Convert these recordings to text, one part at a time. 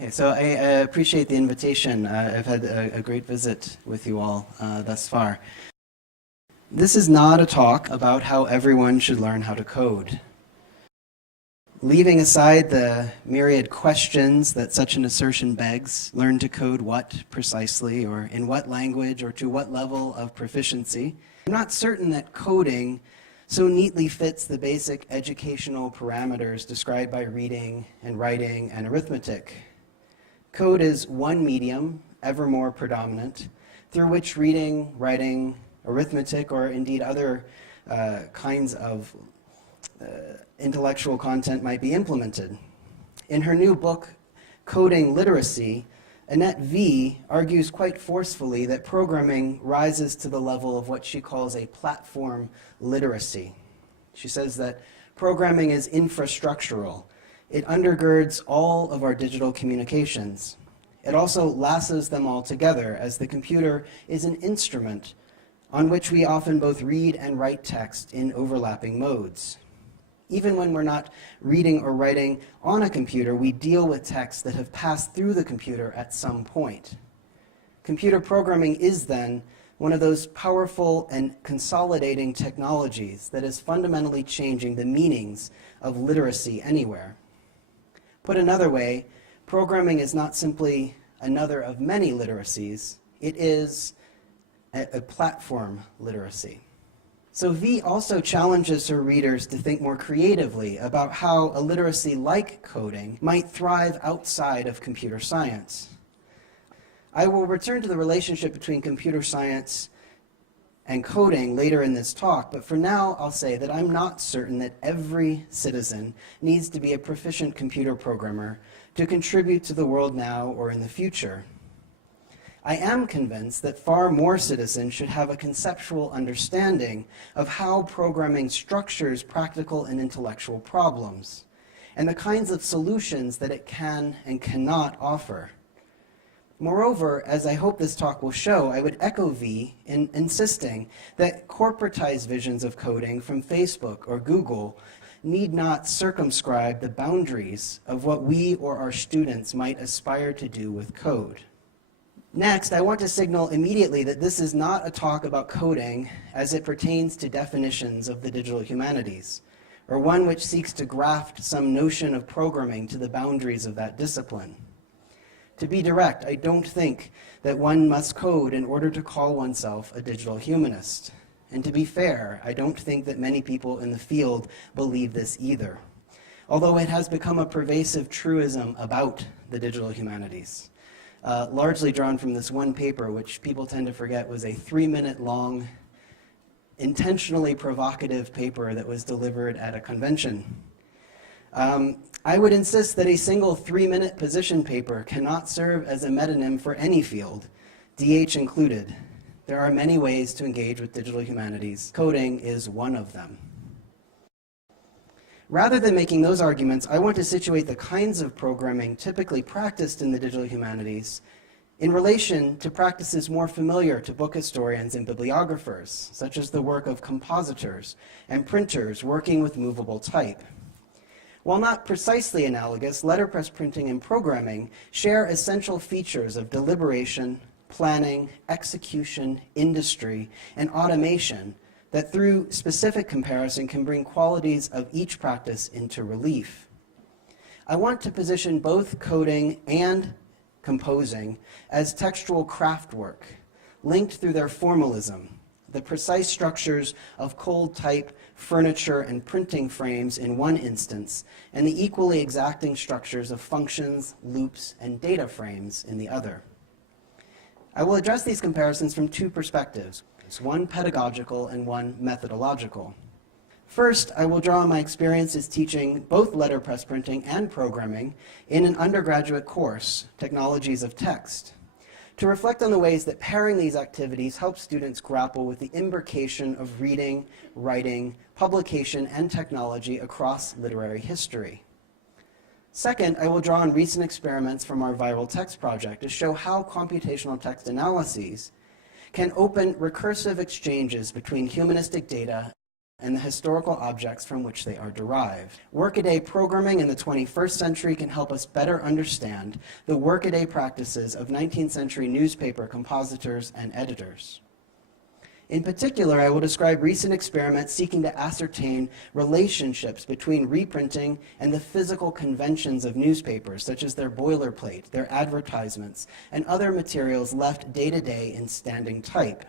Okay, so I appreciate the invitation. I've had a great visit with you all thus far. This is not a talk about how everyone should learn how to code. Leaving aside the myriad questions that such an assertion begs, learn to code what precisely, or in what language, or to what level of proficiency, I'm not certain that coding so neatly fits the basic educational parameters described by reading and writing and arithmetic. Code is one medium, ever more predominant, through which reading, writing, arithmetic, or indeed other kinds of intellectual content might be implemented. In her new book, Coding Literacy, Annette V. argues quite forcefully that programming rises to the level of what she calls a platform literacy. She says that programming is infrastructural. It undergirds all of our digital communications. It also lassos them all together, as the computer is an instrument on which we often both read and write text in overlapping modes. Even when we're not reading or writing on a computer, we deal with texts that have passed through the computer at some point. Computer programming is then one of those powerful and consolidating technologies that is fundamentally changing the meanings of literacy anywhere. Put another way, programming is not simply another of many literacies, it is a platform literacy. So V also challenges her readers to think more creatively about how a literacy like coding might thrive outside of computer science. I will return to the relationship between computer science and coding later in this talk, but for now I'll say that I'm not certain that every citizen needs to be a proficient computer programmer to contribute to the world now or in the future. I am convinced that far more citizens should have a conceptual understanding of how programming structures practical and intellectual problems, and the kinds of solutions that it can and cannot offer. Moreover, as I hope this talk will show, I would echo V in insisting that corporatized visions of coding from Facebook or Google need not circumscribe the boundaries of what we or our students might aspire to do with code. Next, I want to signal immediately that this is not a talk about coding as it pertains to definitions of the digital humanities, or one which seeks to graft some notion of programming to the boundaries of that discipline. To be direct, I don't think that one must code in order to call oneself a digital humanist. And to be fair, I don't think that many people in the field believe this either, although it has become a pervasive truism about the digital humanities. Largely drawn from this one paper, which people tend to forget was a 3-minute long, intentionally provocative paper that was delivered at a convention. I would insist that a single 3-minute position paper cannot serve as a metonym for any field, DH included. There are many ways to engage with digital humanities. Coding is one of them. Rather than making those arguments, I want to situate the kinds of programming typically practiced in the digital humanities in relation to practices more familiar to book historians and bibliographers, such as the work of compositors and printers working with movable type. While not precisely analogous, letterpress printing and programming share essential features of deliberation, planning, execution, industry, and automation that through specific comparison can bring qualities of each practice into relief. I want to position both coding and composing as textual craft work, linked through their formalism, the precise structures of cold type, furniture, and printing frames in one instance, and the equally exacting structures of functions, loops, and data frames in the other. I will address these comparisons from two perspectives, one pedagogical and one methodological. First, I will draw on my experiences teaching both letterpress printing and programming in an undergraduate course, Technologies of Text, to reflect on the ways that pairing these activities helps students grapple with the imbrication of reading, writing, publication, and technology across literary history. Second, I will draw on recent experiments from our viral text project to show how computational text analyses can open recursive exchanges between humanistic data and the historical objects from which they are derived. Workaday programming in the 21st century can help us better understand the workaday practices of 19th century newspaper compositors and editors. In particular, I will describe recent experiments seeking to ascertain relationships between reprinting and the physical conventions of newspapers, such as their boilerplate, their advertisements, and other materials left day to day in standing type.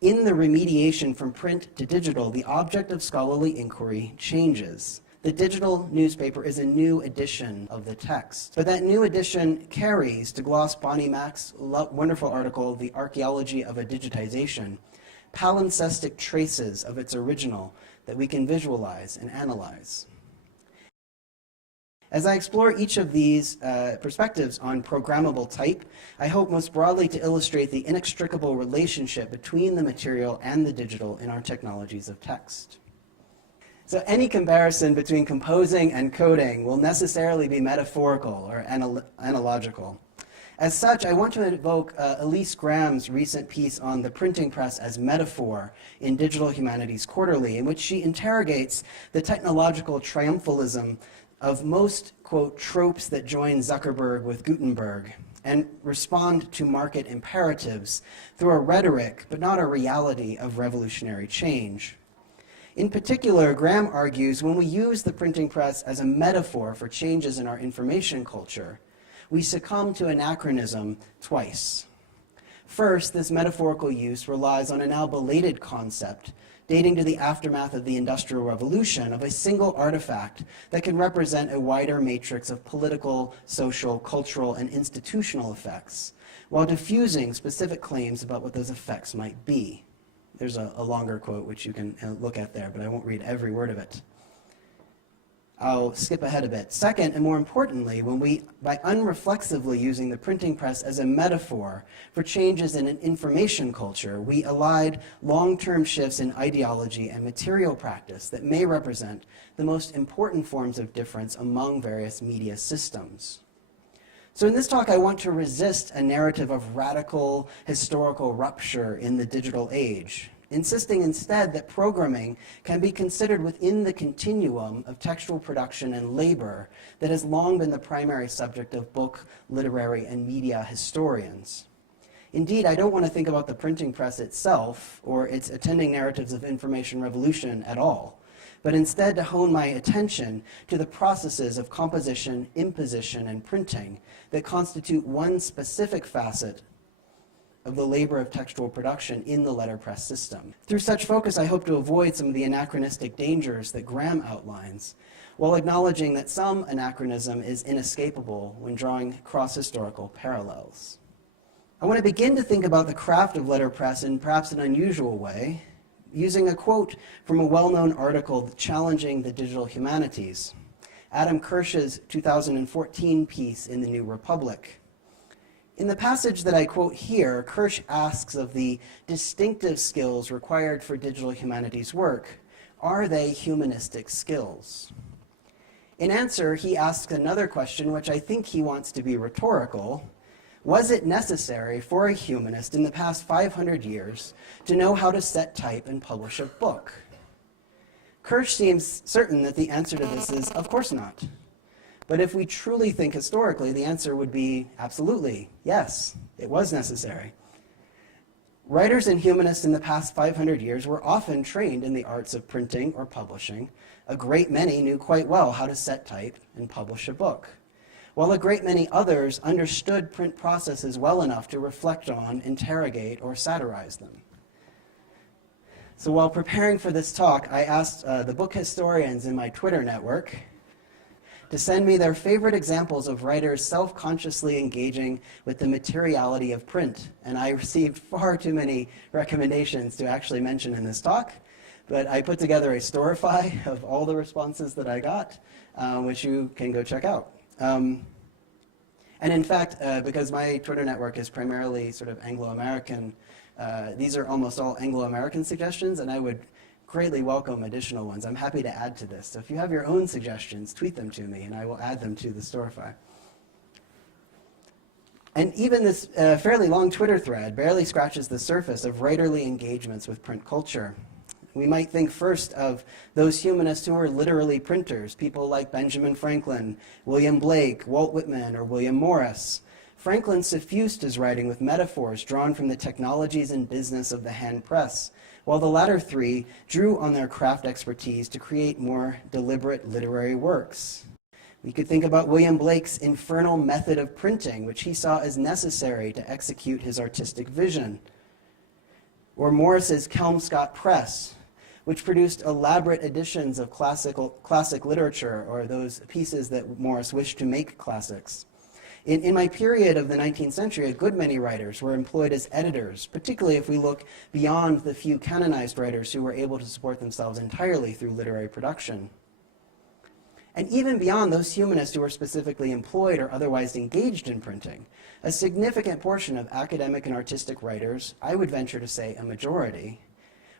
In the remediation from print to digital, the object of scholarly inquiry changes. The digital newspaper is a new edition of the text. But that new edition carries, to gloss Bonnie Mack's wonderful article, The Archaeology of a Digitization, palimpsestic traces of its original that we can visualize and analyze. As I explore each of these perspectives on programmable type, I hope most broadly to illustrate the inextricable relationship between the material and the digital in our technologies of text. So any comparison between composing and coding will necessarily be metaphorical or analogical. As such, I want to invoke Elise Graham's recent piece on the printing press as metaphor in Digital Humanities Quarterly, in which she interrogates the technological triumphalism of most, quote, tropes that join Zuckerberg with Gutenberg and respond to market imperatives through a rhetoric, but not a reality of revolutionary change. In particular, Graham argues when we use the printing press as a metaphor for changes in our information culture, we succumb to anachronism twice. First, this metaphorical use relies on a now belated concept dating to the aftermath of the Industrial Revolution of a single artifact that can represent a wider matrix of political, social, cultural, and institutional effects, while diffusing specific claims about what those effects might be. There's a longer quote which you can look at there, but I won't read every word of it. I'll skip ahead a bit. Second, and more importantly, when we, by unreflexively using the printing press as a metaphor for changes in an information culture, we allied long-term shifts in ideology and material practice that may represent the most important forms of difference among various media systems. So in this talk, I want to resist a narrative of radical historical rupture in the digital age, insisting instead that programming can be considered within the continuum of textual production and labor that has long been the primary subject of book, literary, and media historians. Indeed, I don't want to think about the printing press itself or its attending narratives of information revolution at all, but instead to hone my attention to the processes of composition, imposition, and printing that constitute one specific facet of the labor of textual production in the letterpress system. Through such focus, I hope to avoid some of the anachronistic dangers that Graham outlines, while acknowledging that some anachronism is inescapable when drawing cross-historical parallels. I want to begin to think about the craft of letterpress in perhaps an unusual way, using a quote from a well-known article challenging the digital humanities, Adam Kirsch's 2014 piece in the New Republic. In the passage that I quote here, Kirsch asks of the distinctive skills required for digital humanities work, are they humanistic skills? In answer, he asks another question, which I think he wants to be rhetorical. Was it necessary for a humanist in the past 500 years to know how to set type and publish a book? Kirsch seems certain that the answer to this is, of course not. But if we truly think historically, the answer would be absolutely, yes, it was necessary. Writers and humanists in the past 500 years were often trained in the arts of printing or publishing. A great many knew quite well how to set type and publish a book, while a great many others understood print processes well enough to reflect on, interrogate, or satirize them. So while preparing for this talk, I asked the book historians in my Twitter network to send me their favorite examples of writers self-consciously engaging with the materiality of print. And I received far too many recommendations to actually mention in this talk, but I put together a storify of all the responses that I got, which you can go check out. And in fact, because my Twitter network is primarily sort of Anglo-American, these are almost all Anglo-American suggestions, and I would greatly welcome additional ones. I'm happy to add to this. So if you have your own suggestions, tweet them to me, and I will add them to the storify. And even this fairly long Twitter thread barely scratches the surface of writerly engagements with print culture. We might think first of those humanists who were literally printers, people like Benjamin Franklin, William Blake, Walt Whitman, or William Morris. Franklin suffused his writing with metaphors drawn from the technologies and business of the hand press, while the latter three drew on their craft expertise to create more deliberate literary works. We could think about William Blake's infernal method of printing, which he saw as necessary to execute his artistic vision. Or Morris's Kelmscott Press, which produced elaborate editions of classic literature, or those pieces that Morris wished to make classics. In my period of the 19th century, a good many writers were employed as editors, particularly if we look beyond the few canonized writers who were able to support themselves entirely through literary production. And even beyond those humanists who were specifically employed or otherwise engaged in printing, a significant portion of academic and artistic writers, I would venture to say a majority,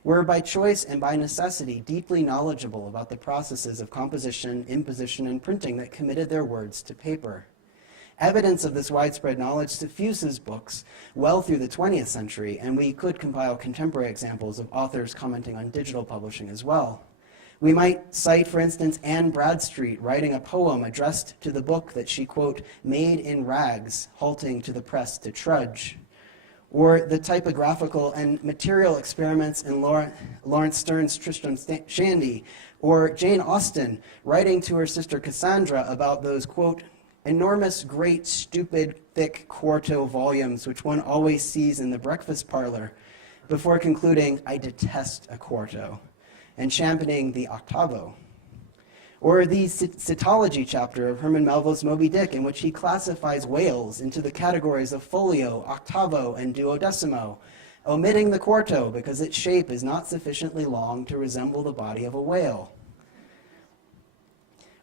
were by choice and by necessity deeply knowledgeable about the processes of composition, imposition, and printing that committed their words to paper. Evidence of this widespread knowledge suffuses books well through the 20th century, and we could compile contemporary examples of authors commenting on digital publishing as well. We might cite, for instance, Anne Bradstreet writing a poem addressed to the book that she, quote, made in rags, halting to the press to trudge. Or the typographical and material experiments in Lawrence Stern's Tristram Shandy, or Jane Austen writing to her sister Cassandra about those, quote, enormous, great, stupid, thick quarto volumes which one always sees in the breakfast parlor, before concluding, I detest a quarto, and championing the octavo. Or the cetology chapter of Herman Melville's Moby Dick, in which he classifies whales into the categories of folio, octavo, and duodecimo, omitting the quarto because its shape is not sufficiently long to resemble the body of a whale.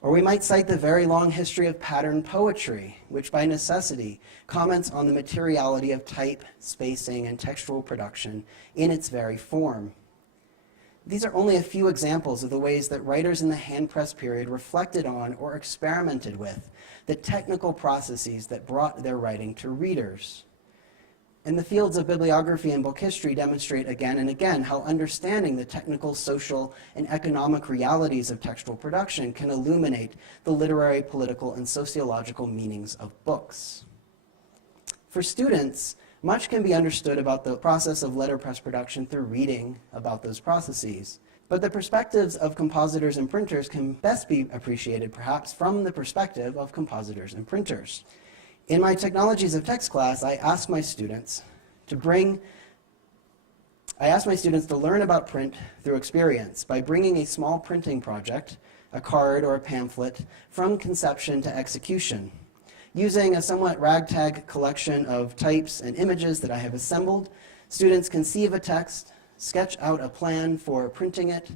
Or we might cite the very long history of pattern poetry, which by necessity comments on the materiality of type, spacing, and textual production in its very form. These are only a few examples of the ways that writers in the hand press period reflected on or experimented with the technical processes that brought their writing to readers. And the fields of bibliography and book history demonstrate again and again how understanding the technical, social, and economic realities of textual production can illuminate the literary, political, and sociological meanings of books. For students, much can be understood about the process of letterpress production through reading about those processes. But the perspectives of compositors and printers can best be appreciated, perhaps, from the perspective of compositors and printers. In my Technologies of Text class, I asked my students to learn about print through experience by bringing a small printing project, a card or a pamphlet, from conception to execution. Using a somewhat ragtag collection of types and images that I have assembled, students conceive a text, sketch out a plan for printing it,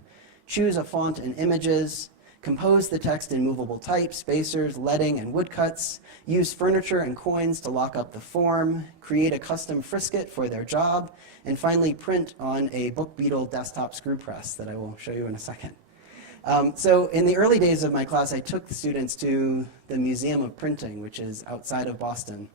choose a font and images, compose the text in movable type, spacers, leading, and woodcuts, use furniture and coins to lock up the form, create a custom frisket for their job, and finally print on a Book Beetle desktop screw press that I will show you in a second. So in the early days of my class, I took the students to the Museum of Printing, which is outside of Boston.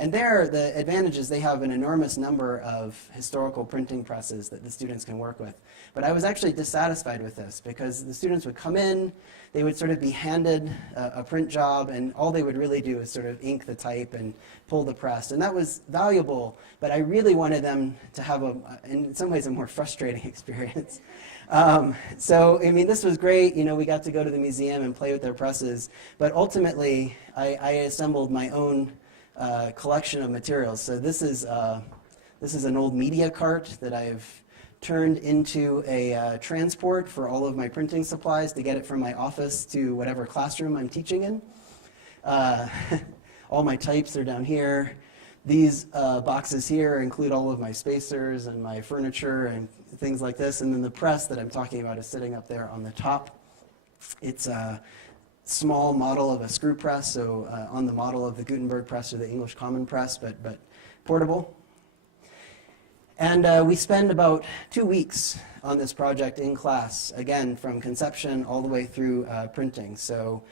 And there, the advantage is they have an enormous number of historical printing presses that the students can work with. But I was actually dissatisfied with this because the students would come in, they would sort of be handed a print job, and all they would really do is sort of ink the type and pull the press. And that was valuable, but I really wanted them to have, in some ways, a more frustrating experience. So, I mean, this was great. You know, we got to go to the museum and play with their presses. But ultimately, I assembled my own collection of materials. So this is an old media cart that I've turned into a transport for all of my printing supplies to get it from my office to whatever classroom I'm teaching in. All my types are down here. These boxes here include all of my spacers and my furniture and things like this. And then the press that I'm talking about is sitting up there on the top. It's a small model of a screw press, so on the model of the Gutenberg press or the English Common Press, but portable. And we spend about 2 weeks on this project in class, again, from conception all the way through printing. So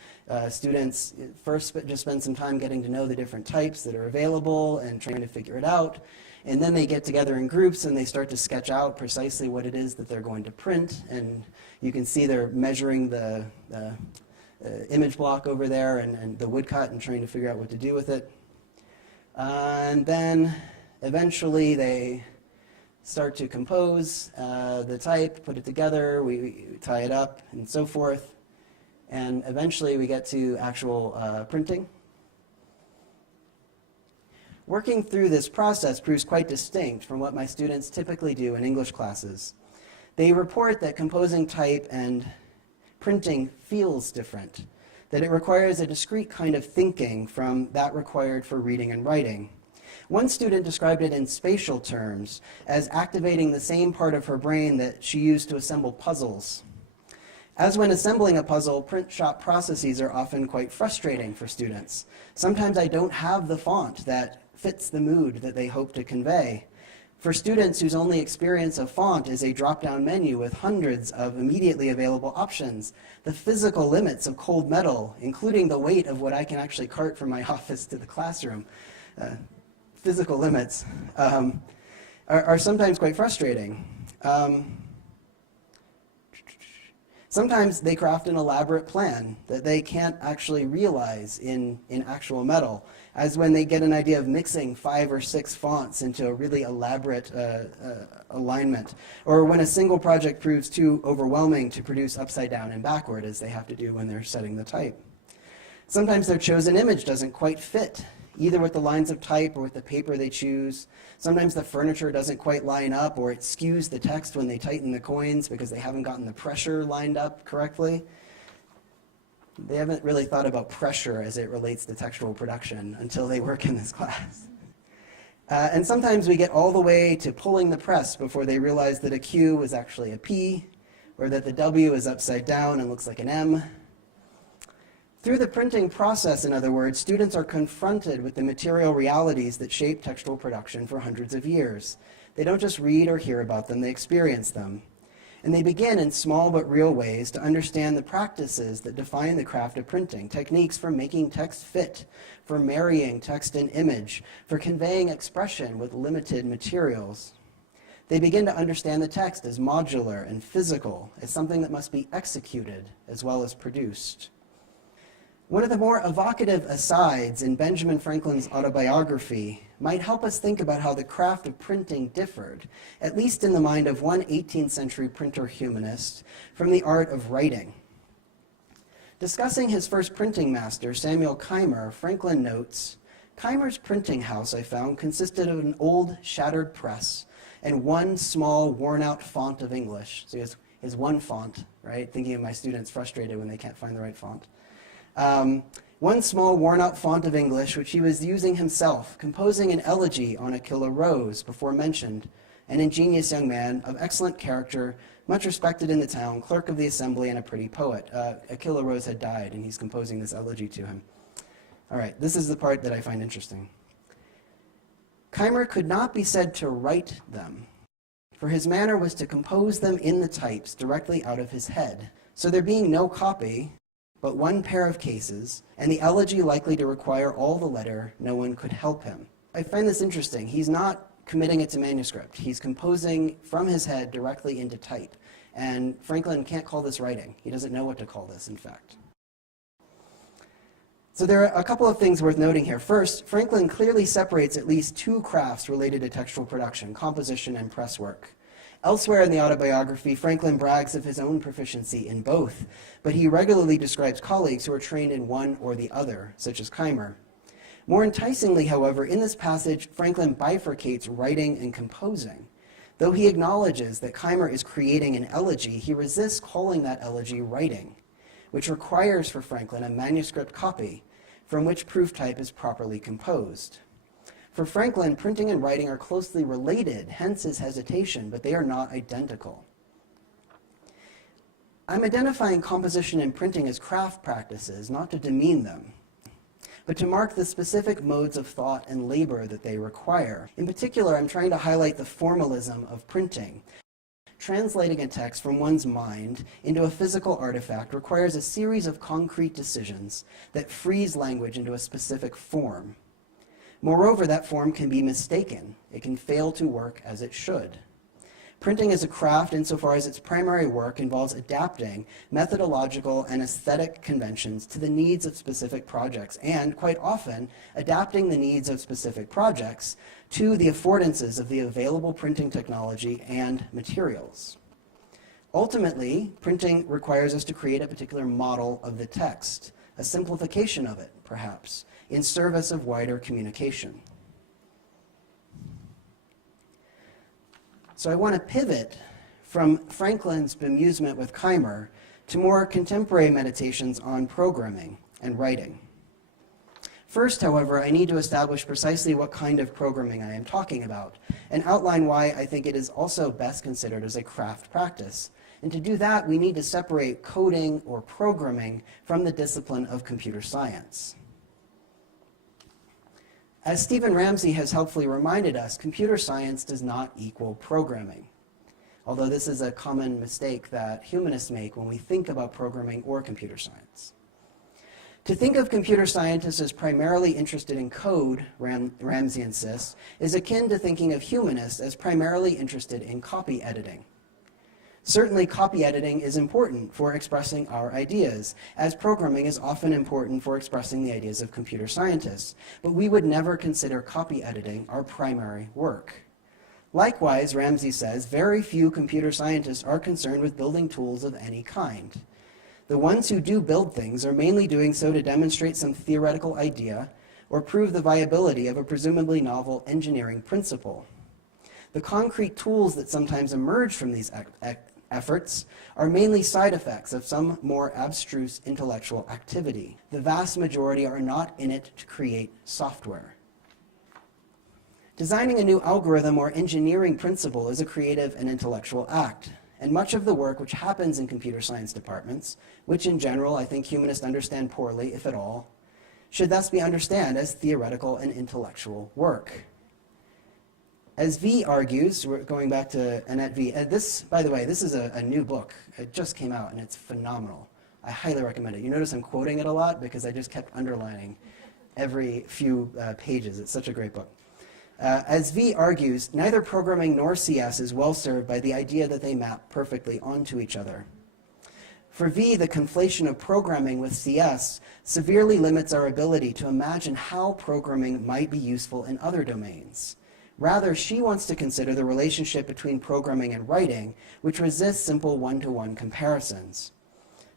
students first just spend some time getting to know the different types that are available and trying to figure it out. And then they get together in groups and they start to sketch out precisely what it is that they're going to print. And you can see they're measuring the image block over there and the woodcut and trying to figure out what to do with it. And then eventually they start to compose the type, put it together, we tie it up, and so forth. And eventually we get to actual printing. Working through this process proves quite distinct from what my students typically do in English classes. They report that composing type and printing feels different, that it requires a discrete kind of thinking from that required for reading and writing. One student described it in spatial terms as activating the same part of her brain that she used to assemble puzzles. As when assembling a puzzle, print shop processes are often quite frustrating for students. Sometimes I don't have the font that fits the mood that they hope to convey. For students whose only experience of font is a drop-down menu with hundreds of immediately available options, the physical limits of cold metal, including the weight of what I can actually cart from my office to the classroom, physical limits, are sometimes quite frustrating. Sometimes they craft an elaborate plan that they can't actually realize in actual metal, as when they get an idea of mixing 5 or 6 fonts into a really elaborate alignment, or when a single project proves too overwhelming to produce upside down and backward, as they have to do when they're setting the type. Sometimes their chosen image doesn't quite fit, either with the lines of type or with the paper they choose. Sometimes the furniture doesn't quite line up, or it skews the text when they tighten the coins because they haven't gotten the pressure lined up correctly. They haven't really thought about pressure as it relates to textual production until they work in this class. And sometimes we get all the way to pulling the press before they realize that a Q is actually a P, or that the W is upside down and looks like an M. Through the printing process, in other words, students are confronted with the material realities that shape textual production for hundreds of years. They don't just read or hear about them, they experience them. And they begin in small but real ways to understand the practices that define the craft of printing, techniques for making text fit, for marrying text and image, for conveying expression with limited materials. They begin to understand the text as modular and physical, as something that must be executed as well as produced. One of the more evocative asides in Benjamin Franklin's autobiography might help us think about how the craft of printing differed, at least in the mind of one 18th century printer humanist, from the art of writing. Discussing his first printing master, Samuel Keimer, Franklin notes, "Keimer's printing house, I found, consisted of an old, shattered press and one small, worn-out font of English." So he has one font, right? Thinking of my students frustrated when they can't find the right font. One small worn-out font of English, which he was using himself, composing an elegy on Aquila Rose, before mentioned, an ingenious young man of excellent character, much respected in the town, clerk of the assembly, and a pretty poet. Aquila Rose had died, and he's composing this elegy to him. All right, this is the part that I find interesting. Keimer could not be said to write them, for his manner was to compose them in the types directly out of his head. So there being no copy, but one pair of cases, and the elegy likely to require all the letter, no one could help him. I find this interesting. He's not committing it to manuscript. He's composing from his head directly into type. And Franklin can't call this writing. He doesn't know what to call this, in fact. So there are a couple of things worth noting here. First, Franklin clearly separates at least 2 crafts related to textual production, composition and press work. Elsewhere in the autobiography, Franklin brags of his own proficiency in both, but he regularly describes colleagues who are trained in one or the other, such as Keimer. More enticingly, however, in this passage, Franklin bifurcates writing and composing. Though he acknowledges that Keimer is creating an elegy, he resists calling that elegy writing, which requires for Franklin a manuscript copy from which proof type is properly composed. For Franklin, printing and writing are closely related, hence his hesitation, but they are not identical. I'm identifying composition and printing as craft practices, not to demean them. but to mark the specific modes of thought and labor that they require. In particular, I'm trying to highlight the formalism of printing. Translating a text from one's mind into a physical artifact requires a series of concrete decisions that freeze language into a specific form. Moreover, that form can be mistaken. It can fail to work as it should. Printing is a craft insofar as its primary work involves adapting methodological and aesthetic conventions to the needs of specific projects, and quite often adapting the needs of specific projects to the affordances of the available printing technology and materials. Ultimately, printing requires us to create a particular model of the text, a simplification of it, perhaps, in service of wider communication. So I want to pivot from Franklin's bemusement with Keimer to more contemporary meditations on programming and writing. First, however, I need to establish precisely what kind of programming I am talking about, and outline why I think it is also best considered as a craft practice. And to do that, we need to separate coding or programming from the discipline of computer science. As Stephen Ramsey has helpfully reminded us, computer science does not equal programming, although this is a common mistake that humanists make when we think about programming or computer science. To think of computer scientists as primarily interested in code, Ramsey insists, is akin to thinking of humanists as primarily interested in copy editing. Certainly, copy editing is important for expressing our ideas, as programming is often important for expressing the ideas of computer scientists, but we would never consider copy editing our primary work. Likewise, Ramsey says, very few computer scientists are concerned with building tools of any kind. The ones who do build things are mainly doing so to demonstrate some theoretical idea or prove the viability of a presumably novel engineering principle. The concrete tools that sometimes emerge from these efforts are mainly side effects of some more abstruse intellectual activity. The vast majority are not in it to create software. Designing a new algorithm or engineering principle is a creative and intellectual act, and much of the work which happens in computer science departments, which in general I think humanists understand poorly, if at all, should thus be understood as theoretical and intellectual work. As V argues, we're going back to Annette V. This, by the way, this is a new book. It just came out, and it's phenomenal. I highly recommend it. You notice I'm quoting it a lot because I just kept underlining every few pages. It's such a great book. As V argues, neither programming nor CS is well served by the idea that they map perfectly onto each other. For V, the conflation of programming with CS severely limits our ability to imagine how programming might be useful in other domains. Rather, she wants to consider the relationship between programming and writing, which resists simple one-to-one comparisons.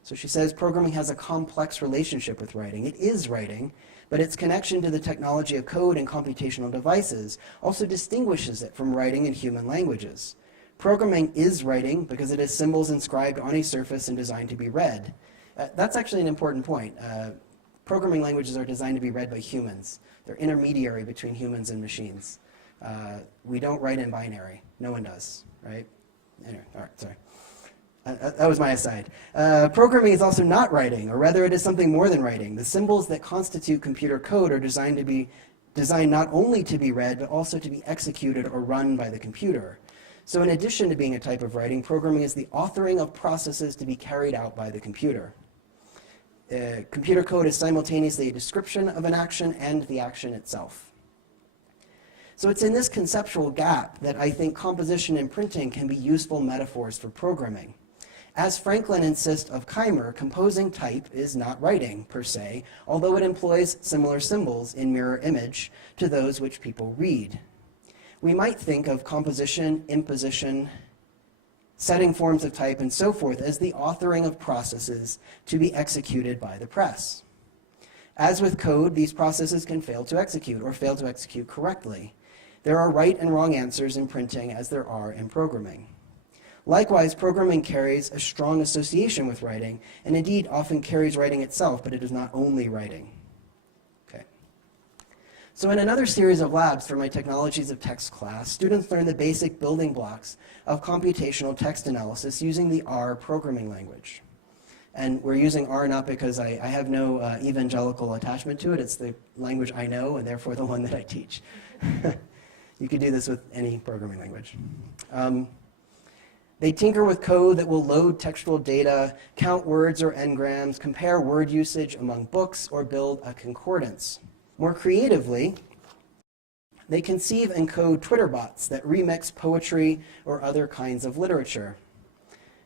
So she says programming has a complex relationship with writing. It is writing, but its connection to the technology of code and computational devices also distinguishes it from writing in human languages. Programming is writing because it is symbols inscribed on a surface and designed to be read. That's actually an important point. Programming languages are designed to be read by humans. They're intermediary between humans and machines. We don't write in binary. No one does, right? Anyway, all right, sorry. That was my aside. Programming is also not writing, or rather it is something more than writing. The symbols that constitute computer code are designed not only to be read, but also to be executed or run by the computer. So in addition to being a type of writing, programming is the authoring of processes to be carried out by the computer. Computer code is simultaneously a description of an action and the action itself. So it's in this conceptual gap that I think composition and printing can be useful metaphors for programming. As Franklin insists of Keimer, composing type is not writing, per se, although it employs similar symbols in mirror image to those which people read. We might think of composition, imposition, setting forms of type, and so forth as the authoring of processes to be executed by the press. As with code, these processes can fail to execute or fail to execute correctly. There are right and wrong answers in printing as there are in programming. Likewise, programming carries a strong association with writing, and indeed often carries writing itself, but it is not only writing. Okay. So in another series of labs for my Technologies of Text class, students learn the basic building blocks of computational text analysis using the R programming language. And we're using R not because I have no evangelical attachment to it. It's the language I know, and therefore the one that I teach. You could do this with any programming language. They tinker with code that will load textual data, count words or n-grams, compare word usage among books, or build a concordance. More creatively, they conceive and code Twitter bots that remix poetry or other kinds of literature.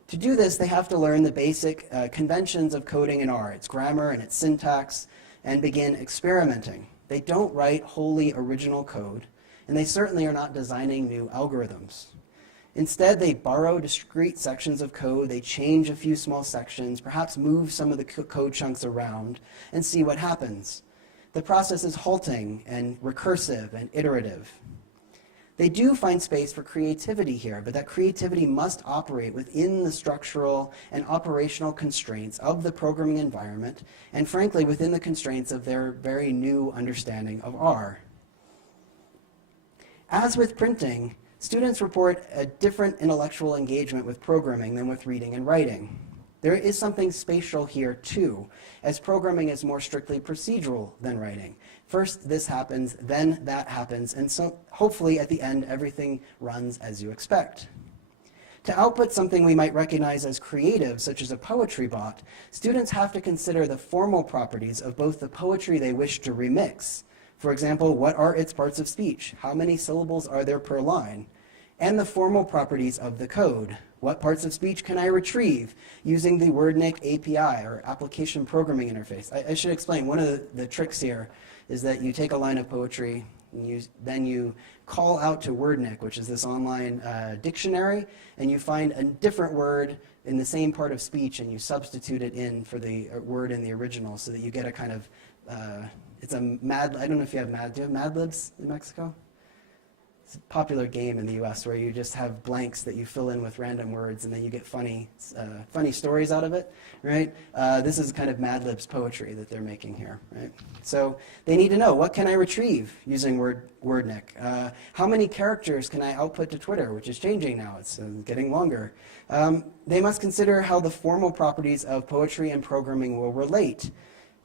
To do this, they have to learn the basic conventions of coding in R, its grammar and its syntax, and begin experimenting. They don't write wholly original code, and they certainly are not designing new algorithms. Instead, they borrow discrete sections of code, they change a few small sections, perhaps move some of the code chunks around, and see what happens. The process is halting and recursive and iterative. They do find space for creativity here, but that creativity must operate within the structural and operational constraints of the programming environment, and frankly, within the constraints of their very new understanding of R. As with printing, students report a different intellectual engagement with programming than with reading and writing. There is something spatial here too, as programming is more strictly procedural than writing. First this happens, then that happens, and so hopefully at the end everything runs as you expect. To output something we might recognize as creative, such as a poetry bot, students have to consider the formal properties of both the poetry they wish to remix. For example, what are its parts of speech? How many syllables are there per line? And the formal properties of the code. What parts of speech can I retrieve using the WordNik API, or Application Programming Interface? I should explain, one of the tricks here is that you take a line of poetry, and then you call out to WordNik, which is this online dictionary, and you find a different word in the same part of speech, and you substitute it in for the word in the original, so that you get a kind of, it's a I don't know if you have do you have Mad Libs in Mexico? It's a popular game in the US where you just have blanks that you fill in with random words, and then you get funny stories out of it, right? This is kind of Mad Libs poetry that they're making here, right? So they need to know, what can I retrieve using WordNik? How many characters can I output to Twitter, which is changing now, it's getting longer. They must consider how the formal properties of poetry and programming will relate.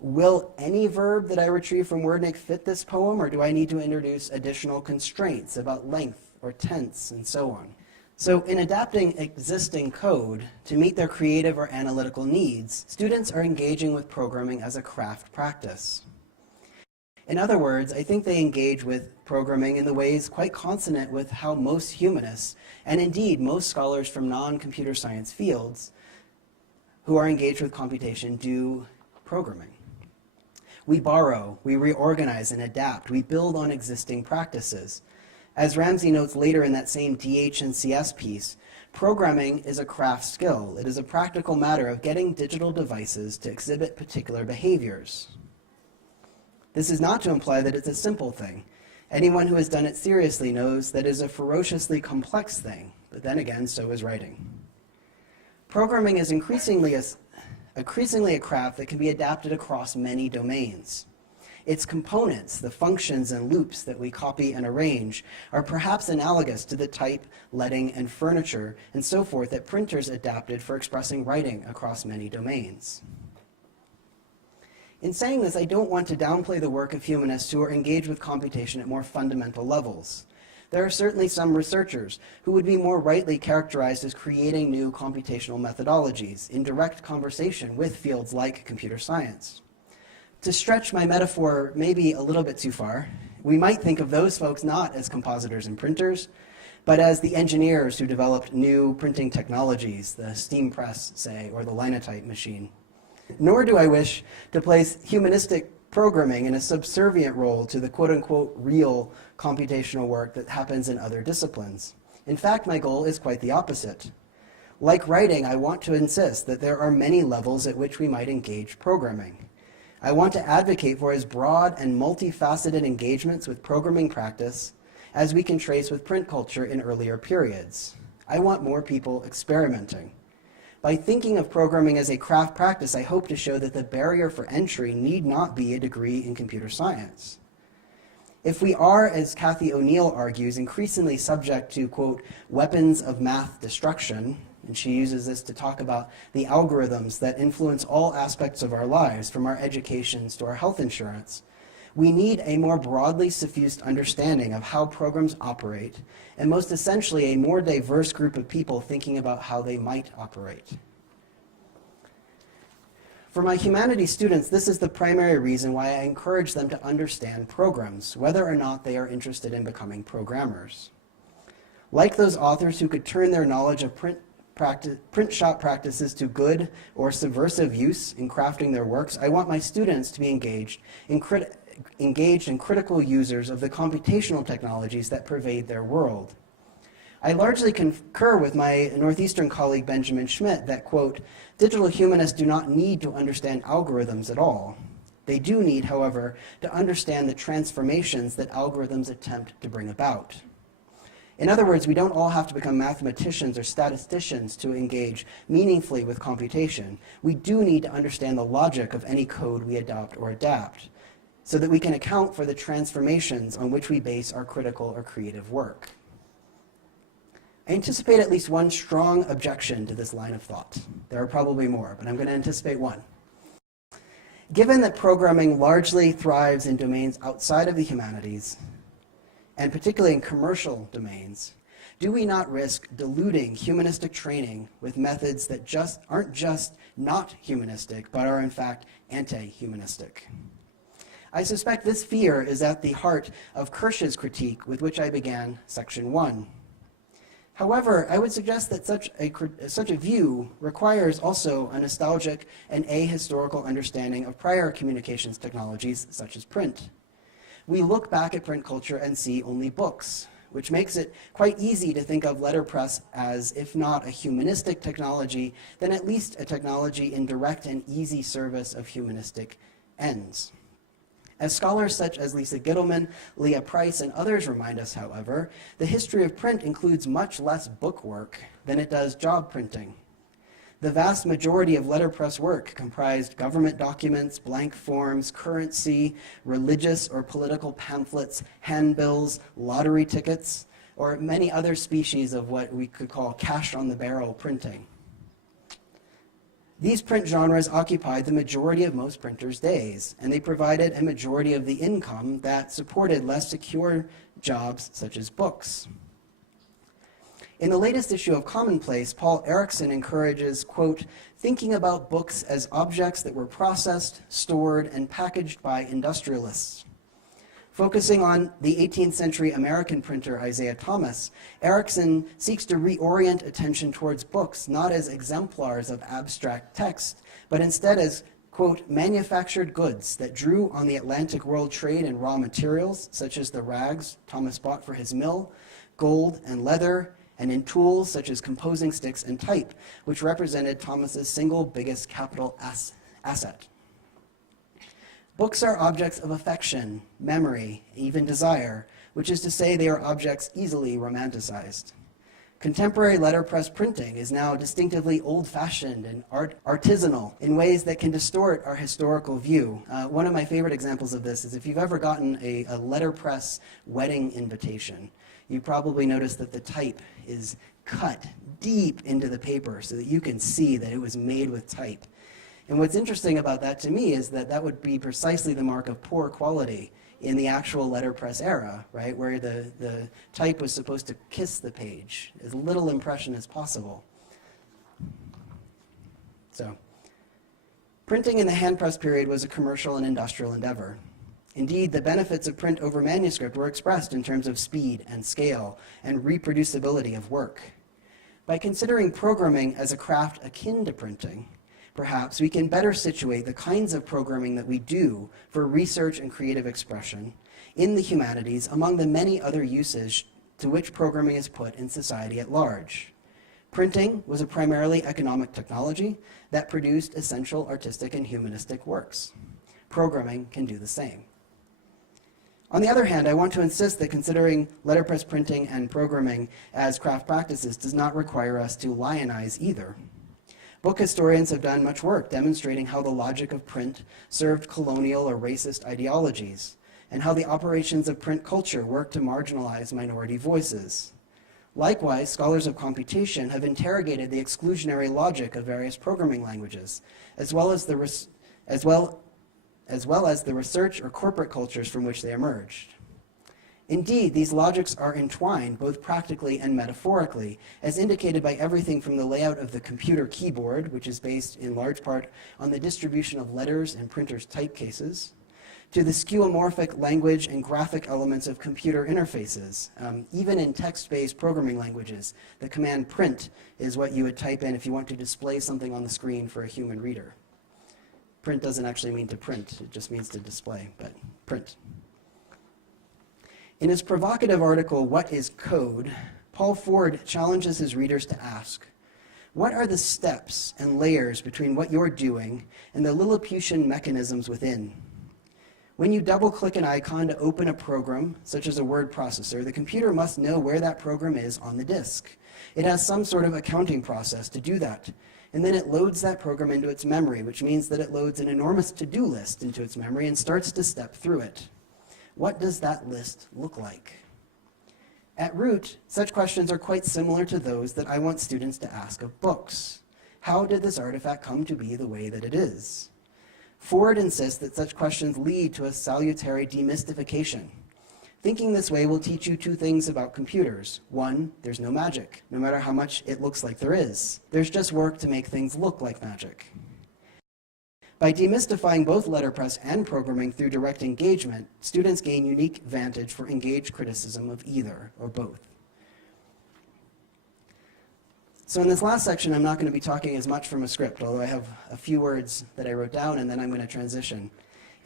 Will any verb that I retrieve from WordNik fit this poem, or do I need to introduce additional constraints about length or tense and so on? So in adapting existing code to meet their creative or analytical needs, students are engaging with programming as a craft practice. In other words, I think they engage with programming in the ways quite consonant with how most humanists, and indeed most scholars from non-computer science fields who are engaged with computation, do programming. We borrow, we reorganize and adapt, we build on existing practices. As Ramsey notes later in that same DH and CS piece, programming is a craft skill. It is a practical matter of getting digital devices to exhibit particular behaviors. This is not to imply that it's a simple thing. Anyone who has done it seriously knows that it is a ferociously complex thing, but then again, so is writing. Programming is increasingly a craft that can be adapted across many domains. Its components, the functions and loops that we copy and arrange, are perhaps analogous to the type, leading, and furniture, and so forth that printers adapted for expressing writing across many domains. In saying this, I don't want to downplay the work of humanists who are engaged with computation at more fundamental levels. There are certainly some researchers who would be more rightly characterized as creating new computational methodologies in direct conversation with fields like computer science. To stretch my metaphor maybe a little bit too far, we might think of those folks not as compositors and printers, but as the engineers who developed new printing technologies, the steam press, say, or the linotype machine. Nor do I wish to place humanistic programming in a subservient role to the quote-unquote real computational work that happens in other disciplines. In fact, my goal is quite the opposite. Like writing, I want to insist that there are many levels at which we might engage programming. I want to advocate for as broad and multifaceted engagements with programming practice as we can trace with print culture in earlier periods. I want more people experimenting. By thinking of programming as a craft practice, I hope to show that the barrier for entry need not be a degree in computer science. If we are, as Cathy O'Neill argues, increasingly subject to, quote, weapons of math destruction, and she uses this to talk about the algorithms that influence all aspects of our lives, from our educations to our health insurance. We need a more broadly suffused understanding of how programs operate, and most essentially, a more diverse group of people thinking about how they might operate. For my humanities students, this is the primary reason why I encourage them to understand programs, whether or not they are interested in becoming programmers. Like those authors who could turn their knowledge of print shop practices to good or subversive use in crafting their works, I want my students to be engaged and critical users of the computational technologies that pervade their world. I largely concur with my Northeastern colleague Benjamin Schmidt that, quote, digital humanists do not need to understand algorithms at all. They do need, however, to understand the transformations that algorithms attempt to bring about. In other words, we don't all have to become mathematicians or statisticians to engage meaningfully with computation. We do need to understand the logic of any code we adopt or adapt, so that we can account for the transformations on which we base our critical or creative work. I anticipate at least one strong objection to this line of thought. There are probably more, but I'm going to anticipate one. Given that programming largely thrives in domains outside of the humanities, and particularly in commercial domains, do we not risk diluting humanistic training with methods that aren't just not humanistic, but are in fact anti-humanistic? I suspect this fear is at the heart of Kirsch's critique with which I began section 1. However, I would suggest that such a view requires also a nostalgic and ahistorical understanding of prior communications technologies such as print. We look back at print culture and see only books, which makes it quite easy to think of letterpress as, if not a humanistic technology, then at least a technology in direct and easy service of humanistic ends. As scholars such as Lisa Gittleman, Leah Price, and others remind us, however, the history of print includes much less book work than it does job printing. The vast majority of letterpress work comprised government documents, blank forms, currency, religious or political pamphlets, handbills, lottery tickets, or many other species of what we could call cash-on-the-barrel printing. These print genres occupied the majority of most printers' days, and they provided a majority of the income that supported less secure jobs such as books. In the latest issue of Commonplace, Paul Erickson encourages, quote, thinking about books as objects that were processed, stored, and packaged by industrialists. Focusing on the 18th century American printer Isaiah Thomas, Erickson seeks to reorient attention towards books not as exemplars of abstract text, but instead as, quote, manufactured goods that drew on the Atlantic world trade in raw materials, such as the rags Thomas bought for his mill, gold and leather, and in tools such as composing sticks and type, which represented Thomas's single biggest capital asset. Books are objects of affection, memory, even desire, which is to say they are objects easily romanticized. Contemporary letterpress printing is now distinctively old-fashioned and artisanal in ways that can distort our historical view. One of my favorite examples of this is if you've ever gotten a letterpress wedding invitation, you probably noticed that the type is cut deep into the paper so that you can see that it was made with type. And what's interesting about that to me is that that would be precisely the mark of poor quality in the actual letterpress era, right, where the type was supposed to kiss the page, as little impression as possible. So, printing in the handpress period was a commercial and industrial endeavor. Indeed, the benefits of print over manuscript were expressed in terms of speed and scale and reproducibility of work. By considering programming as a craft akin to printing, perhaps we can better situate the kinds of programming that we do for research and creative expression in the humanities among the many other uses to which programming is put in society at large. Printing was a primarily economic technology that produced essential artistic and humanistic works. Programming can do the same. On the other hand, I want to insist that considering letterpress printing and programming as craft practices does not require us to lionize either. Book historians have done much work demonstrating how the logic of print served colonial or racist ideologies, and how the operations of print culture worked to marginalize minority voices. Likewise, scholars of computation have interrogated the exclusionary logic of various programming languages, as well as the research or corporate cultures from which they emerged. Indeed, these logics are entwined both practically and metaphorically, as indicated by everything from the layout of the computer keyboard, which is based in large part on the distribution of letters and printers' type cases, to the skeuomorphic language and graphic elements of computer interfaces. Even in text-based programming languages, the command print is what you would type in if you want to display something on the screen for a human reader. Print doesn't actually mean to print, it just means to display, but print. In his provocative article, What is Code?, Paul Ford challenges his readers to ask, what are the steps and layers between what you're doing and the Lilliputian mechanisms within? When you double-click an icon to open a program, such as a word processor, the computer must know where that program is on the disk. It has some sort of accounting process to do that. And then it loads that program into its memory, which means that it loads an enormous to-do list into its memory and starts to step through it. What does that list look like? At root, such questions are quite similar to those that I want students to ask of books. How did this artifact come to be the way that it is? Ford insists that such questions lead to a salutary demystification. Thinking this way will teach you two things about computers. One, there's no magic, no matter how much it looks like there is. There's just work to make things look like magic. By demystifying both letterpress and programming through direct engagement, students gain unique vantage for engaged criticism of either or both. So in this last section, I'm not going to be talking as much from a script, although I have a few words that I wrote down, and then I'm going to transition.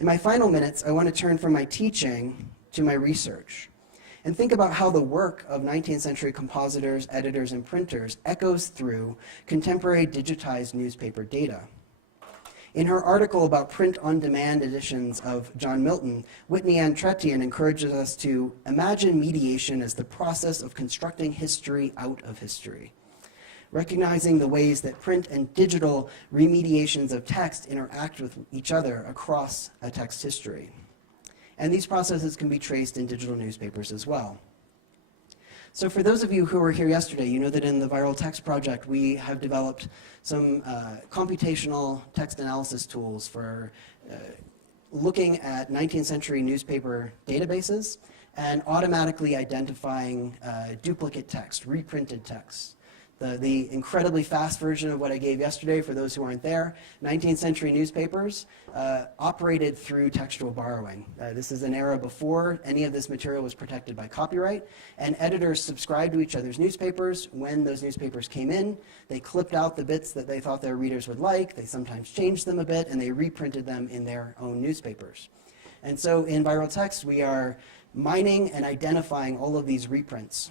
In my final minutes, I want to turn from my teaching to my research and think about how the work of 19th century compositors, editors, and printers echoes through contemporary digitized newspaper data. In her article about print-on-demand editions of John Milton, Whitney Ann Tretian encourages us to imagine mediation as the process of constructing history out of history, recognizing the ways that print and digital remediations of text interact with each other across a text history. And these processes can be traced in digital newspapers as well. So for those of you who were here yesterday, you know that in the Viral Text Project, we have developed some computational text analysis tools for looking at 19th century newspaper databases and automatically identifying duplicate text, reprinted text. The incredibly fast version of what I gave yesterday, for those who aren't there, 19th century newspapers operated through textual borrowing. This is an era before any of this material was protected by copyright, and editors subscribed to each other's newspapers. When those newspapers came in, they clipped out the bits that they thought their readers would like, they sometimes changed them a bit, and they reprinted them in their own newspapers. And so in Viral Text, we are mining and identifying all of these reprints.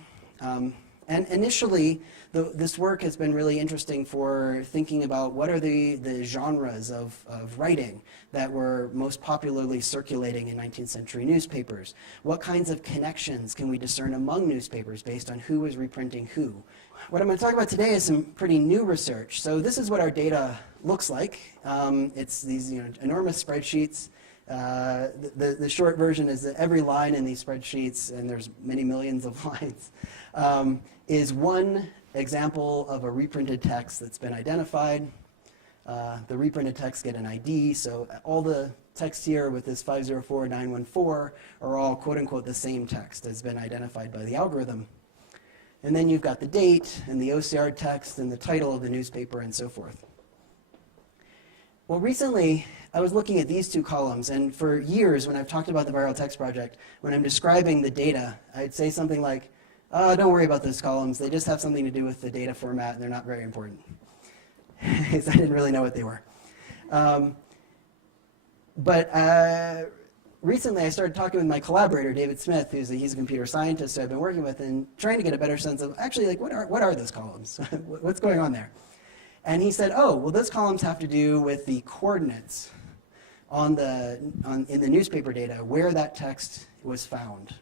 And initially, this work has been really interesting for thinking about what are the genres of writing that were most popularly circulating in 19th century newspapers. What kinds of connections can we discern among newspapers based on who is reprinting who? What I'm going to talk about today is some pretty new research. So this is what our data looks like. It's these enormous spreadsheets. The short version is that every line in these spreadsheets, and there's many millions of lines, is one example of a reprinted text that's been identified. The reprinted texts get an ID, so all the text here with this 504914 are all quote-unquote the same text that's been identified by the algorithm. And then you've got the date and the OCR text and the title of the newspaper and so forth. Well, recently, I was looking at these two columns, and for years when I've talked about the Viral Text Project, when I'm describing the data, I'd say something like, oh, don't worry about those columns, they just have something to do with the data format and they're not very important. Because I didn't really know what they were. Recently I started talking with my collaborator, David Smith, he's a computer scientist who I've been working with, and trying to get a better sense of actually, like, what are those columns? What's going on there? And he said, oh, well, those columns have to do with the coordinates in the newspaper data where that text was found.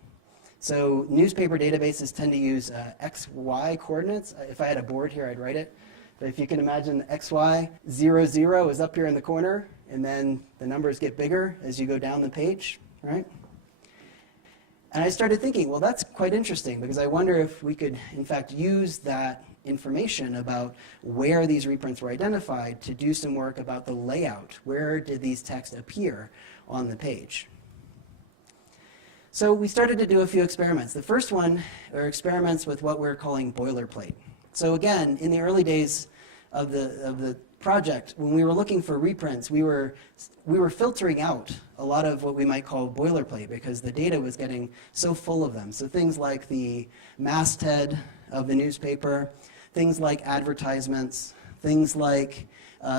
So newspaper databases tend to use XY coordinates. If I had a board here, I'd write it. But if you can imagine XY, 0, 0 is up here in the corner, and then the numbers get bigger as you go down the page, right? And I started thinking, well, that's quite interesting, because I wonder if we could, in fact, use that information about where these reprints were identified to do some work about the layout. Where did these texts appear on the page? So we started to do a few experiments. The first one are experiments with what we're calling boilerplate. So again, in the early days of the project, when we were looking for reprints, we were filtering out a lot of what we might call boilerplate, because the data was getting so full of them. So things like the masthead of the newspaper, things like advertisements, things like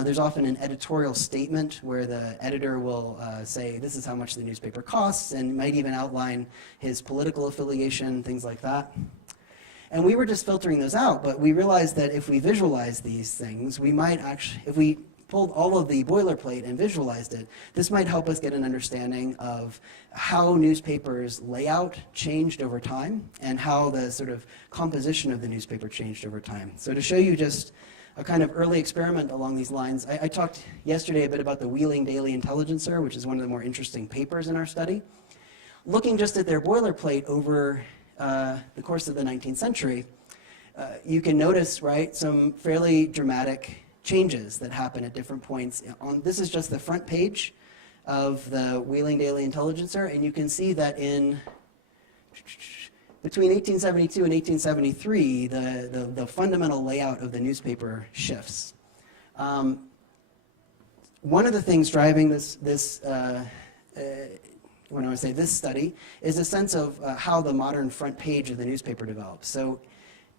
there's often an editorial statement where the editor will say this is how much the newspaper costs, and might even outline his political affiliation, things like that. And we were just filtering those out, but we realized that if we visualize these things, we might actually, if we pulled all of the boilerplate and visualized it, this might help us get an understanding of how newspapers' layout changed over time and how the sort of composition of the newspaper changed over time. So to show you just a kind of early experiment along these lines, I talked yesterday a bit about the Wheeling Daily Intelligencer, which is one of the more interesting papers in our study. Looking just at their boilerplate over the course of the 19th century, you can notice, right, some fairly dramatic changes that happen at different points. This is just the front page of the Wheeling Daily Intelligencer, and you can see that between 1872 and 1873, the fundamental layout of the newspaper shifts. One of the things driving this when I say this study, is a sense of how the modern front page of the newspaper develops. So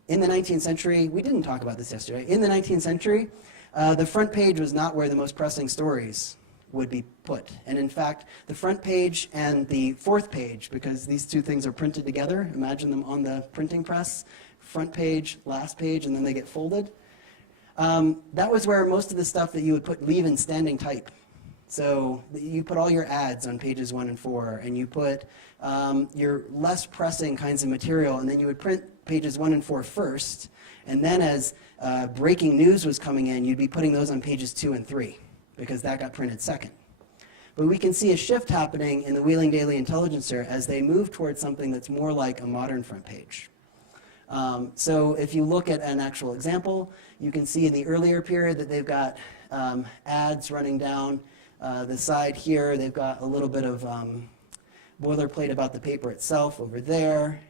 in the 19th century, we didn't talk about this yesterday, in the 19th century, the front page was not where the most pressing stories would be put. And in fact, the front page and the fourth page, because these two things are printed together, imagine them on the printing press, front page, last page, and then they get folded. That was where most of the stuff that you would leave in standing type. So you put all your ads on pages 1 and 4, and you put your less pressing kinds of material, and then you would print pages 1 and 4 first, and then as breaking news was coming in, you'd be putting those on pages 2 and 3, because that got printed second. But we can see a shift happening in the Wheeling Daily Intelligencer as they move towards something that's more like a modern front page. So if you look at an actual example, you can see in the earlier period that they've got ads running down the side here. They've got a little bit of boilerplate about the paper itself over there.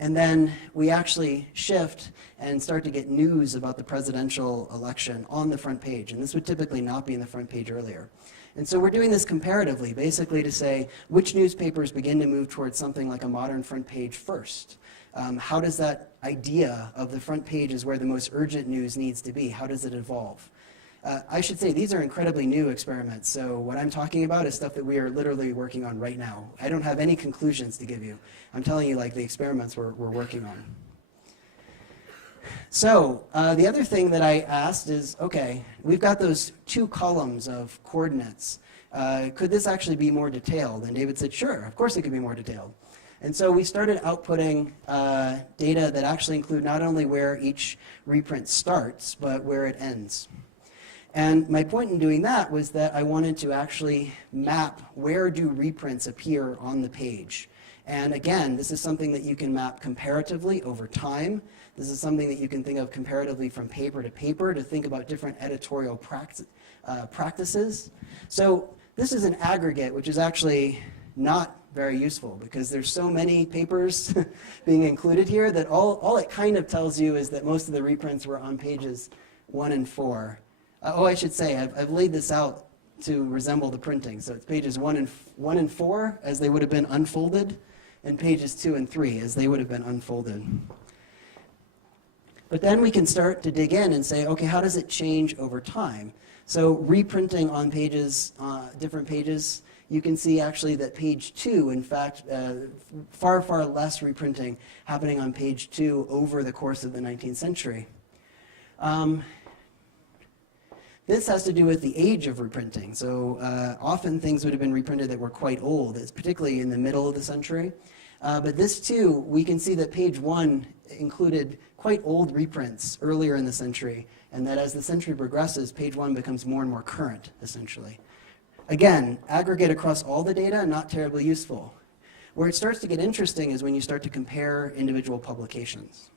And then we actually shift and start to get news about the presidential election on the front page. And this would typically not be in the front page earlier. And so we're doing this comparatively, basically to say which newspapers begin to move towards something like a modern front page first. How does that idea of the front page is where the most urgent news needs to be? How does it evolve? I should say these are incredibly new experiments, so what I'm talking about is stuff that we are literally working on right now. I don't have any conclusions to give you. I'm telling you like the experiments we're working on. So the other thing that I asked is, okay, we've got those 2 columns of coordinates. Could this actually be more detailed? And David said, sure, of course it could be more detailed. And so we started outputting data that actually include not only where each reprint starts, but where it ends. And my point in doing that was that I wanted to actually map where do reprints appear on the page. And again, this is something that you can map comparatively over time. This is something that you can think of comparatively from paper to think about different editorial practices. So this is an aggregate, which is actually not very useful because there's so many papers being included here that all it kind of tells you is that most of the reprints were on pages 1 and 4. I should say, I've laid this out to resemble the printing. So it's pages 1 and 4 as they would have been unfolded, and pages 2 and 3 as they would have been unfolded. But then we can start to dig in and say, okay, how does it change over time? So reprinting on pages, different pages, you can see actually that page 2, in fact, far, far less reprinting happening on page 2 over the course of the 19th century. This has to do with the age of reprinting. So often things would have been reprinted that were quite old, particularly in the middle of the century. But this too, we can see that page 1 included quite old reprints earlier in the century, and that as the century progresses, page 1 becomes more and more current, essentially. Again, aggregate across all the data, not terribly useful. Where it starts to get interesting is when you start to compare individual publications.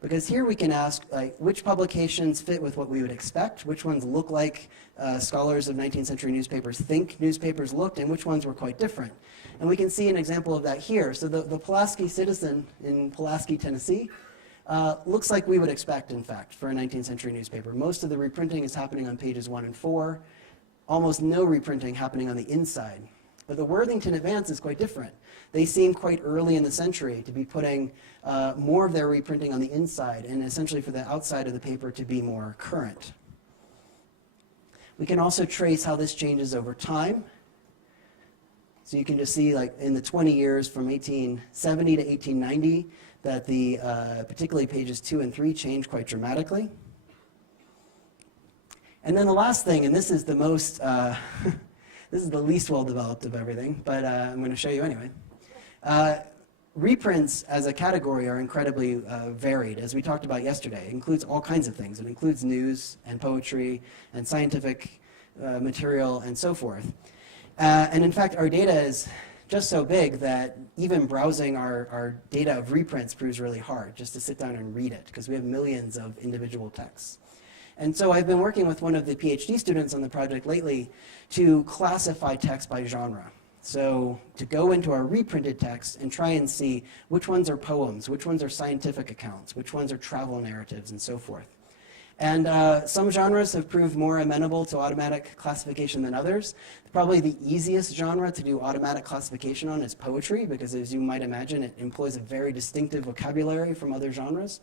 Because here we can ask, like, which publications fit with what we would expect, which ones look like scholars of 19th century newspapers think newspapers looked, and which ones were quite different. And we can see an example of that here. So the Pulaski Citizen in Pulaski, Tennessee, looks like we would expect, in fact, for a 19th century newspaper. Most of the reprinting is happening on pages 1 and 4, almost no reprinting happening on the inside. But the Worthington Advance is quite different. They seem quite early in the century to be putting more of their reprinting on the inside and essentially for the outside of the paper to be more current. We can also trace how this changes over time. So you can just see, like, in the 20 years from 1870 to 1890 that the particularly pages 2 and 3 change quite dramatically. And then the last thing, and this is the most this is the least well-developed of everything, but I'm going to show you anyway. Reprints as a category are incredibly varied, as we talked about yesterday. It includes all kinds of things. It includes news and poetry and scientific material and so forth. And in fact, our data is just so big that even browsing our data of reprints proves really hard, just to sit down and read it, because we have millions of individual texts. And so I've been working with one of the PhD students on the project lately to classify text by genre. So to go into our reprinted text and try and see which ones are poems, which ones are scientific accounts, which ones are travel narratives, and so forth. And some genres have proved more amenable to automatic classification than others. Probably the easiest genre to do automatic classification on is poetry, because as you might imagine, it employs a very distinctive vocabulary from other genres.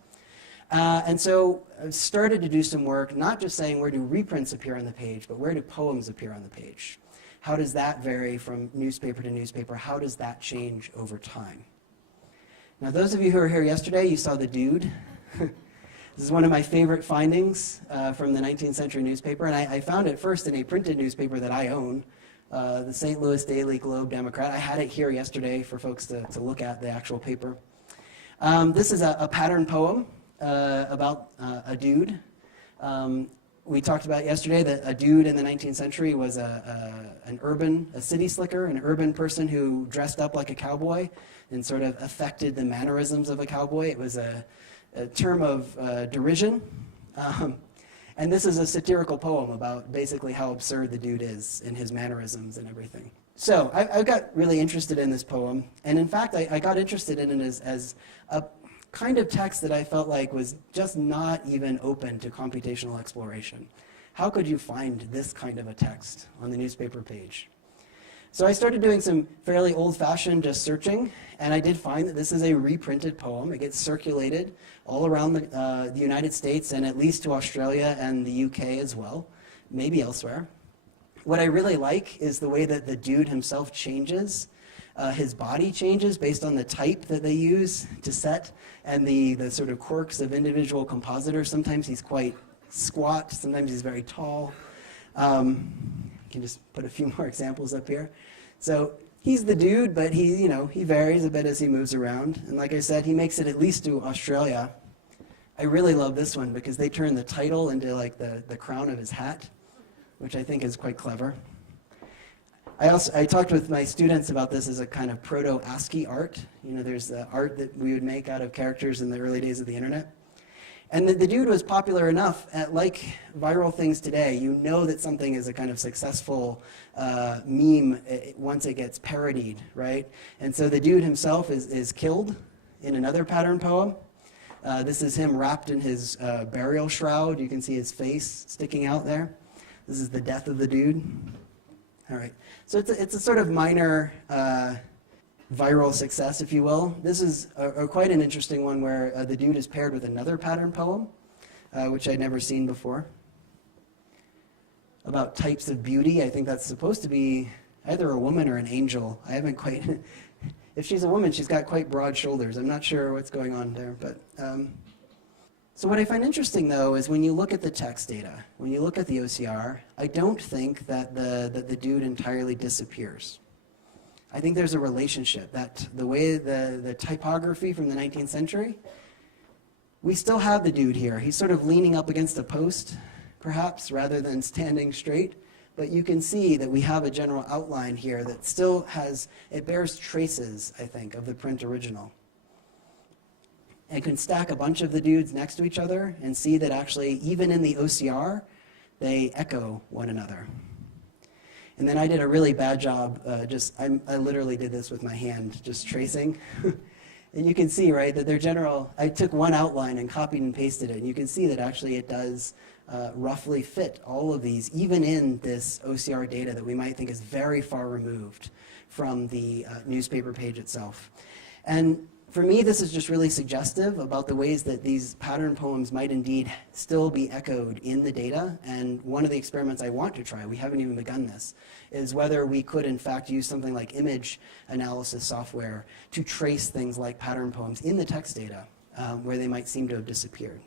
And so I've started to do some work, not just saying where do reprints appear on the page, but where do poems appear on the page? How does that vary from newspaper to newspaper? How does that change over time? Now, those of you who were here yesterday, you saw the dude. This is one of my favorite findings from the 19th century newspaper, and I found it first in a printed newspaper that I own, the St. Louis Daily Globe Democrat. I had it here yesterday for folks to look at the actual paper. This is a pattern poem about a dude. We talked about yesterday that a dude in the 19th century was a city slicker, an urban person who dressed up like a cowboy and sort of affected the mannerisms of a cowboy. It was a term of derision. And this is a satirical poem about basically how absurd the dude is in his mannerisms and everything. So I got really interested in this poem. And in fact, I got interested in it as a kind of text that I felt like was just not even open to computational exploration. How could you find this kind of a text on the newspaper page? So I started doing some fairly old-fashioned just searching, and I did find that this is a reprinted poem. It gets circulated all around the United States and at least to Australia and the UK as well, maybe elsewhere. What I really like is the way that the dude himself changes. His body changes based on the type that they use to set and the sort of quirks of individual compositors. Sometimes he's quite squat, sometimes he's very tall. I can just put a few more examples up here. So he's the dude, but he varies a bit as he moves around. And like I said, he makes it at least to Australia. I really love this one because they turn the title into like the crown of his hat, which I think is quite clever. I talked with my students about this as a kind of proto-ASCII art. There's the art that we would make out of characters in the early days of the internet. And the dude was popular enough, like viral things today, you know that something is a kind of successful meme once it gets parodied, right? And so the dude himself is killed in another pattern poem. This is him wrapped in his burial shroud. You can see his face sticking out there. This is the death of the dude. All right, so it's a sort of minor viral success, if you will. This is quite an interesting one where the dude is paired with another pattern poem, which I'd never seen before, about types of beauty. I think that's supposed to be either a woman or an angel. I haven't quite, if she's a woman, she's got quite broad shoulders. I'm not sure what's going on there, but. So what I find interesting, though, is when you look at the text data, when you look at the OCR, I don't think that the dude entirely disappears. I think there's a relationship, that the way the typography from the 19th century, we still have the dude here. He's sort of leaning up against a post, perhaps, rather than standing straight, but you can see that we have a general outline here that still has, it bears traces, I think, of the print original. And can stack a bunch of the dudes next to each other and see that actually, even in the OCR, they echo one another. And then I did a really bad job, I literally did this with my hand, just tracing. And you can see, right, that their general, I took one outline and copied and pasted it, and you can see that actually it does roughly fit all of these, even in this OCR data that we might think is very far removed from the newspaper page itself. And for me, this is just really suggestive about the ways that these pattern poems might indeed still be echoed in the data. And one of the experiments I want to try, we haven't even begun this, is whether we could in fact use something like image analysis software to trace things like pattern poems in the text data where they might seem to have disappeared.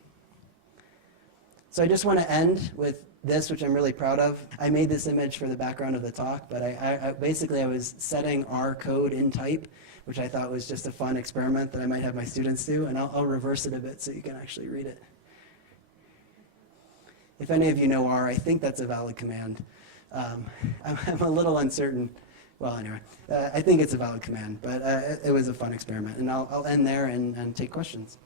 So I just want to end with this, which I'm really proud of. I made this image for the background of the talk, but I basically was setting our code in type, which I thought was just a fun experiment that I might have my students do, and I'll reverse it a bit so you can actually read it. If any of you know R, I think that's a valid command. I'm a little uncertain. Well, anyway, I think it's a valid command, but it was a fun experiment, and I'll end there and take questions.